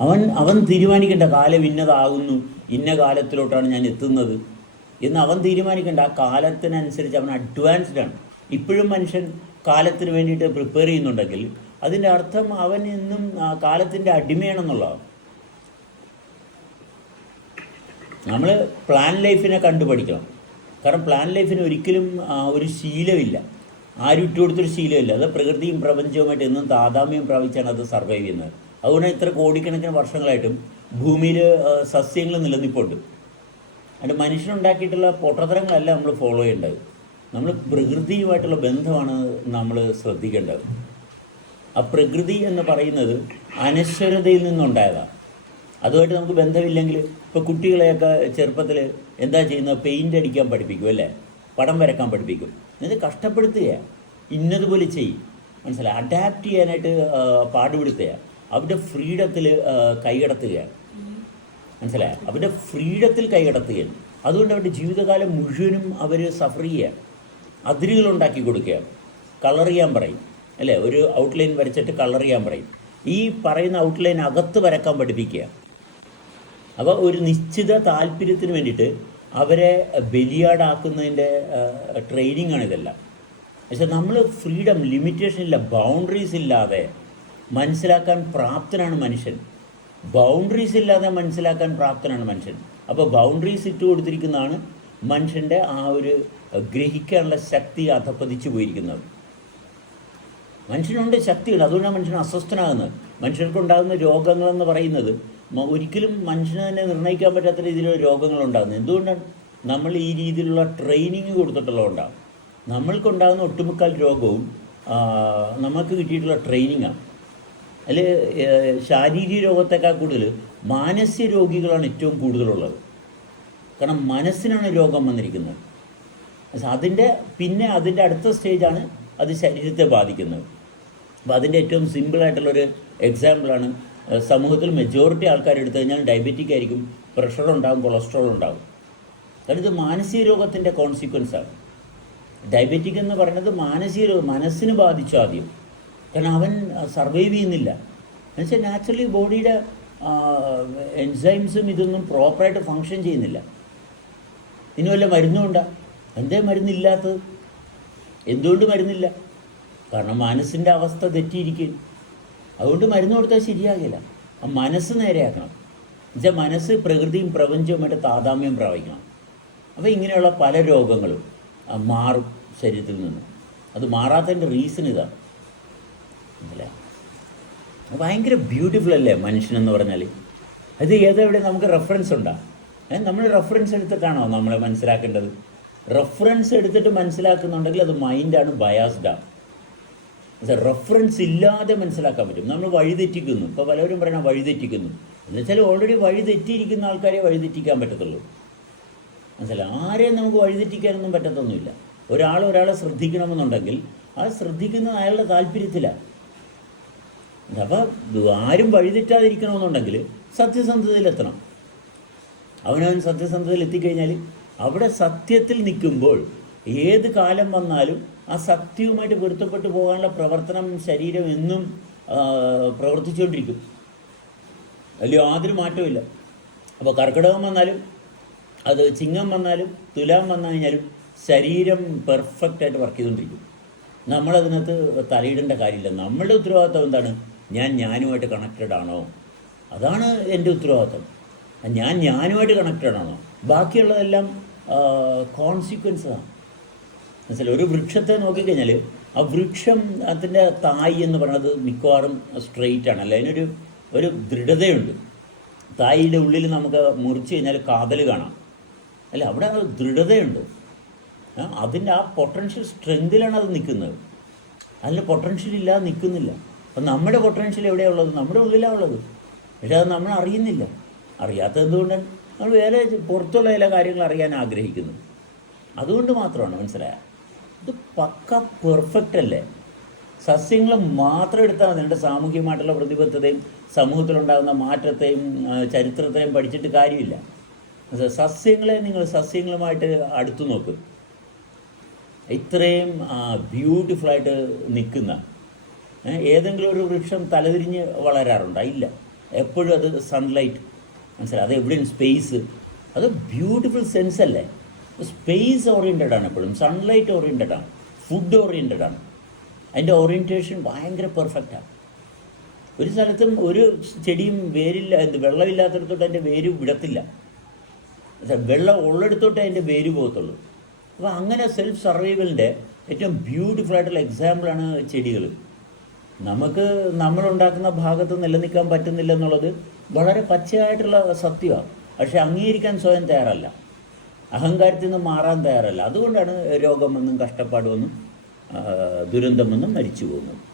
അവൻ അവൻ തീരുമാനിക്കേണ്ട കാലം ഇന്നതാകുന്നു. ഇന്ന കാലത്തിലോട്ടാണ് ഞാൻ എത്തുന്നത്. എന്ന് അവൻ തീരുമാനിക്കേണ്ട ആ കാലത്തിനനുസരിച്ച് അവൻ അഡ്വാൻസ്ഡ് ആണ്. ഇപ്പോഴും മനുഷ്യൻ കാലത്തിന് വേണ്ടിയിട്ട് പ്രിപ്പയർ ചെയ്യുന്നുണ്ടെങ്കിൽ അതിന്റെ അർത്ഥം അവൻ ഇന്നും ആ കാലത്തിന്റെ അടിമയാണെന്നുള്ളതാണ്. നമ്മൾ പ്ലാൻ ലൈഫിനെ കണ്ടുപഠിക്കണം. കാരണം പ്ലാൻ ലൈഫിന് ഒരിക്കലും ഒരു ശീലമില്ല. ആരും ഇട്ടുകൊടുത്തൊരു ശീലമില്ല. അത് പ്രകൃതിയും പ്രപഞ്ചവുമായിട്ട് എന്നും താതാമ്യം പ്രാപിച്ചാണ് അത് സർവൈവ് ചെയ്യുന്നത്. അതുകൊണ്ട് ഇത്ര കോടിക്കണക്കിന് വർഷങ്ങളായിട്ടും ഭൂമിയിൽ സസ്യങ്ങൾ നിലനിൽപ്പുണ്ട്. അതിന്റെ മനുഷ്യനുണ്ടാക്കിയിട്ടുള്ള പൊട്ടത്തരങ്ങളല്ല നമ്മൾ ഫോളോ ചെയ്യേണ്ടത്. നമ്മൾ പ്രകൃതിയുമായിട്ടുള്ള ബന്ധമാണ് നമ്മൾ ശ്രദ്ധിക്കേണ്ടത്. ആ പ്രകൃതി എന്ന് പറയുന്നത് അനശ്വരതയിൽ നിന്നുണ്ടായതാണ്. അതുമായിട്ട് നമുക്ക് ബന്ധമില്ലെങ്കിൽ ഇപ്പോൾ കുട്ടികളെയൊക്കെ ചെറുപ്പത്തിൽ എന്താ ചെയ്യുന്നത്? പെയിന്റ് അടിക്കാൻ പഠിപ്പിക്കും അല്ലേ? പടം വരക്കാൻ പഠിപ്പിക്കും. എന്നിട്ട് കഷ്ടപ്പെടുത്തുകയാണ്. ഇന്നതുപോലെ ചെയ്യും. മനസ്സിലായി? അഡാപ്റ്റ് ചെയ്യാനായിട്ട് പാടുപിടുത്തുക അവരുടെ ഫ്രീഡത്തിൽ കൈകടത്തുകയാണ്. മനസ്സിലായോ? അവരുടെ ഫ്രീഡത്തിൽ കൈകടത്തുകയാണ്. അതുകൊണ്ട് അവരുടെ ജീവിതകാലം മുഴുവനും അവർ സഫർ ചെയ്യുകയാണ്. അതിരുകൾ ഉണ്ടാക്കി കൊടുക്കുകയാണ്. കളർ ചെയ്യാൻ പറയും. അല്ലേ? ഒരു ഔട്ട്ലൈൻ വരച്ചിട്ട് കളർ ചെയ്യാൻ പറയും. ഈ പറയുന്ന ഔട്ട്ലൈൻ അകത്ത് വരക്കാൻ പഠിപ്പിക്കുക അപ്പോൾ ഒരു നിശ്ചിത താല്പര്യത്തിന് വേണ്ടിയിട്ട് അവരെ ബലിയാടാക്കുന്നതിന്റെ ട്രെയിനിങ് ആണ് ഇതെല്ലാം. പക്ഷെ നമ്മൾ ഫ്രീഡം ലിമിറ്റേഷൻ ഇല്ല ബൗണ്ടറീസ് ഇല്ലാതെ മനസ്സിലാക്കാൻ പ്രാപ്തനാണ് മനുഷ്യൻ. ബൗണ്ടറീസ് ഇല്ലാതെ മനസ്സിലാക്കാൻ പ്രാപ്തനാണ് മനുഷ്യൻ. അപ്പോൾ ബൗണ്ടറീസ് ഇട്ട് കൊടുത്തിരിക്കുന്നതാണ് മനുഷ്യന്റെ ആ ഒരു ഗ്രഹിക്കാനുള്ള ശക്തി അധപ്പതിച്ചു പോയിരിക്കുന്നത്. മനുഷ്യനുണ്ട് ശക്തികൾ. അതുകൊണ്ടാണ് മനുഷ്യൻ അസ്വസ്ഥനാകുന്നത്. മനുഷ്യർക്കുണ്ടാകുന്ന രോഗങ്ങളെന്ന് പറയുന്നത് ഒരിക്കലും മനുഷ്യന് തന്നെ നിർണയിക്കാൻ പറ്റാത്ത രീതിയിലുള്ള രോഗങ്ങളുണ്ടാകുന്നത് എന്തുകൊണ്ടാണ്? നമ്മൾ ഈ രീതിയിലുള്ള ട്രെയിനിങ് കൊടുത്തിട്ടുള്ളതുകൊണ്ടാണ്. നമ്മൾക്കുണ്ടാകുന്ന ഒട്ടുമുക്കാൽ രോഗവും നമുക്ക് കിട്ടിയിട്ടുള്ള ട്രെയിനിങ്ങാണ് അതിൽ ശാരീരിക രോഗത്തേക്കാൾ കൂടുതൽ മാനസിക രോഗികളാണ് ഏറ്റവും കൂടുതലുള്ളത്. കാരണം മനസ്സിനാണ് രോഗം വന്നിരിക്കുന്നത്. അതിന്റെ പിന്നെ അതിന്റെ അടുത്ത സ്റ്റേജാണ് അത് ശരീരത്തെ ബാധിക്കുന്നത്. അപ്പോൾ അതിന്റെ ഏറ്റവും സിമ്പിളായിട്ടുള്ളൊരു എക്സാമ്പിളാണ് സമൂഹത്തിൽ മെജോറിറ്റി ആൾക്കാർ എടുത്തു കഴിഞ്ഞാൽ ഡയബറ്റിക് ആയിരിക്കും പ്രഷർ ഉണ്ടാകും കൊളസ്ട്രോൾ ഉണ്ടാകും കാരണം ഇത് മാനസിക രോഗത്തിന്റെ കോൺസിക്വൻസാണ് ഡയബറ്റിക് എന്ന് പറയുന്നത് മാനസിക രോഗം മനസ്സിന് ബാധിച്ചു ആദ്യം. കാരണം അവൻ സർവൈവ് ചെയ്യുന്നില്ല. എന്നുവെച്ചാൽ നാച്ചുറലി ബോഡിയുടെ എൻസൈംസും ഇതൊന്നും പ്രോപ്പറായിട്ട് ഫങ്ഷൻ ചെയ്യുന്നില്ല. ഇനി വല്ല മരുന്നുണ്ടാ എന്തേ മരുന്നില്ലാത്തത്? എന്തുകൊണ്ട് മരുന്നില്ല? കാരണം മനസ്സിന്റെ അവസ്ഥ തെറ്റിയിരിക്കും അതുകൊണ്ട് മരുന്ന് കൊടുത്താൽ ശരിയാകില്ല. ആ മനസ്സ് നേരെയാക്കണം. എന്നുവെച്ചാൽ മനസ്സ് പ്രകൃതിയും പ്രപഞ്ചവുമായിട്ട് താതാമ്യം പ്രാപിക്കണം അപ്പോൾ ഇങ്ങനെയുള്ള പല രോഗങ്ങളും മാറും ശരീരത്തിൽ നിന്ന്. അത് മാറാത്തതിന്റെ റീസൺ ഇതാണ്. അത് ഭയങ്കര ബ്യൂട്ടിഫുൾ അല്ലേ മനുഷ്യനെന്ന് പറഞ്ഞാൽ അത് ഏതെവിടെ നമുക്ക് റെഫറൻസ് ഉണ്ടാ? നമ്മൾ റെഫറൻസ് എടുത്തിട്ടാണോ നമ്മളെ മനസ്സിലാക്കേണ്ടത്? റെഫറൻസ് എടുത്തിട്ട് മനസ്സിലാക്കുന്നുണ്ടെങ്കിൽ അത് മൈൻഡാണ് ബയാസ്ഡാണ് റെഫറൻസ് ഇല്ലാതെ മനസ്സിലാക്കാൻ പറ്റും. നമ്മൾ വഴിതെറ്റിക്കുന്നു. ഇപ്പോൾ പലവരും പറയണ വഴിതെറ്റിക്കുന്നു. എന്ന് വെച്ചാൽ ഓൾറെഡി വഴിതെറ്റിയിരിക്കുന്ന ആൾക്കാരെ വഴിതെറ്റിക്കാൻ പറ്റത്തുള്ളൂ. മനസ്സിലായി? ആരെയും നമുക്ക് വഴിതെറ്റിക്കാനൊന്നും പറ്റത്തൊന്നുമില്ല. ഒരാൾ ഒരാളെ ശ്രദ്ധിക്കണമെന്നുണ്ടെങ്കിൽ അത് ശ്രദ്ധിക്കുന്നത് അയാളുടെ താല്പര്യത്തിലാണ് അപ്പോൾ ആരും വഴിതെറ്റാതിരിക്കണമെന്നുണ്ടെങ്കിൽ സത്യസന്ധതയിലെത്തണം. അവനവൻ സത്യസന്ധതയിൽ എത്തിക്കഴിഞ്ഞാൽ അവിടെ സത്യത്തിൽ നിൽക്കുമ്പോൾ ഏത് കാലം വന്നാലും ആ സത്യവുമായിട്ട് പൊരുത്തപ്പെട്ടു പോകാനുള്ള പ്രവർത്തനം ശരീരം എന്നും പ്രവർത്തിച്ചുകൊണ്ടിരിക്കും. അതിൽ യാതൊരു മാറ്റമില്ല അപ്പോൾ കർക്കിടകം വന്നാലും അത് ചിങ്ങം വന്നാലും തുലാം വന്നു കഴിഞ്ഞാലും ശരീരം പെർഫെക്റ്റായിട്ട് വർക്ക് ചെയ്തുകൊണ്ടിരിക്കും. നമ്മളതിനകത്ത് തലയിടേണ്ട കാര്യമില്ല. നമ്മളുടെ ഉത്തരവാദിത്വം എന്താണ്? ഞാൻ ഞാനുമായിട്ട് കണക്റ്റഡ് ആണോ? അതാണ് എന്റെ ഉത്തരവാദിത്വം ഞാൻ ഞാനുമായിട്ട് കണക്റ്റഡ് ആണോ? ബാക്കിയുള്ളതെല്ലാം കോൺസിക്വൻസ് ആണ്. മനസ്സിലായി? ഒരു വൃക്ഷത്തെ നോക്കിക്കഴിഞ്ഞാൽ ആ വൃക്ഷം അതിന്റെ തായ് എന്ന് പറയുന്നത് മിക്കവാറും സ്ട്രെയിറ്റ് ആണ്. അല്ല? അതിനൊരു ഒരു ദൃഢതയുണ്ട്. തായിയുടെ ഉള്ളിൽ നമുക്ക് മുറിച്ച് കഴിഞ്ഞാൽ കാതൽ കാണാം. അല്ല അവിടെ ദൃഢതയുണ്ട്. അതിന്റെ ആ പൊട്ടൻഷ്യൽ സ്ട്രെങ്തിലാണ് അത് നിൽക്കുന്നത്. അതിന്റെ പൊട്ടൻഷ്യൽ ഇല്ലാതെ നിൽക്കുന്നില്ല. അപ്പം നമ്മുടെ പൊട്ടൻഷ്യൽ എവിടെയാണ് ഉള്ളത്? നമ്മുടെ ഉള്ളിലാണ് ഉള്ളത്. പക്ഷേ അത് നമ്മൾ അറിയുന്നില്ല. അറിയാത്തത് എന്തുകൊണ്ട്? നമ്മൾ വേറെ പുറത്തുള്ള ചില കാര്യങ്ങൾ അറിയാൻ ആഗ്രഹിക്കുന്നു. അതുകൊണ്ട് മാത്രമാണ് മനസ്സിലായ? ഇത് പക്ക പെർഫെക്റ്റ് അല്ലേ? സസ്യങ്ങൾ മാത്രം എടുത്താൽ മതി. എന്റെ സാമൂഹികമായിട്ടുള്ള പ്രതിബദ്ധതയും സമൂഹത്തിലുണ്ടാകുന്ന മാറ്റത്തെയും ചരിത്രത്തെയും പഠിച്ചിട്ട് കാര്യമില്ല. സസ്യങ്ങളെ നിങ്ങൾ സസ്യങ്ങളുമായിട്ട് അടുത്തു നോക്ക്. ഇത്രയും ബ്യൂട്ടിഫുള്ളായിട്ട് നിൽക്കുന്ന ഏതെങ്കിലും ഒരു വൃക്ഷം തലതിരിഞ്ഞ് വളരാറുണ്ടോ? ഇല്ല. എപ്പോഴും അത് സൺലൈറ്റ് മനസ്സിലായി? അത് എവിടെയും സ്പേസ് അത് ബ്യൂട്ടിഫുൾ സെൻസ് അല്ലേ? സ്പേസ് ഓറിയന്റഡ് ആണ് എപ്പോഴും. സൺലൈറ്റ് ഓറിയന്റഡ് ആണ്. ഫുഡ് ഓറിയന്റഡ് ആണ്. അതിന്റെ ഓറിയന്റേഷൻ ഭയങ്കര പെർഫെക്റ്റാണ് ഒരു സ്ഥലത്തും ഒരു ചെടിയും വേരില്ല വെള്ളമില്ലാത്തടത്തോട്ട് അതിന്റെ വേര് വിടത്തില്ല. വെള്ളം ഉള്ളിടത്തോട്ട് അതിന്റെ വേര് പോകത്തുള്ളൂ. അപ്പോൾ അങ്ങനെ സെൽഫ് സർവൈവലിന്റെ ഏറ്റവും ബ്യൂട്ടിഫുൾ ആയിട്ടുള്ള എക്സാമ്പിളാണ് ചെടികൾ നമുക്ക് നമ്മളുണ്ടാക്കുന്ന ഭാഗത്ത് നിലനിൽക്കാൻ പറ്റുന്നില്ല എന്നുള്ളത് വളരെ പച്ചയായിട്ടുള്ള സത്യമാണ്. പക്ഷെ അംഗീകരിക്കാൻ സ്വയം തയ്യാറല്ല. അഹങ്കാരത്തിൽ നിന്ന് മാറാൻ തയ്യാറല്ല. അതുകൊണ്ടാണ് രോഗമെന്നും കഷ്ടപ്പാടുമെന്നും ദുരന്തമെന്നും മരിച്ചു പോകുന്നത്.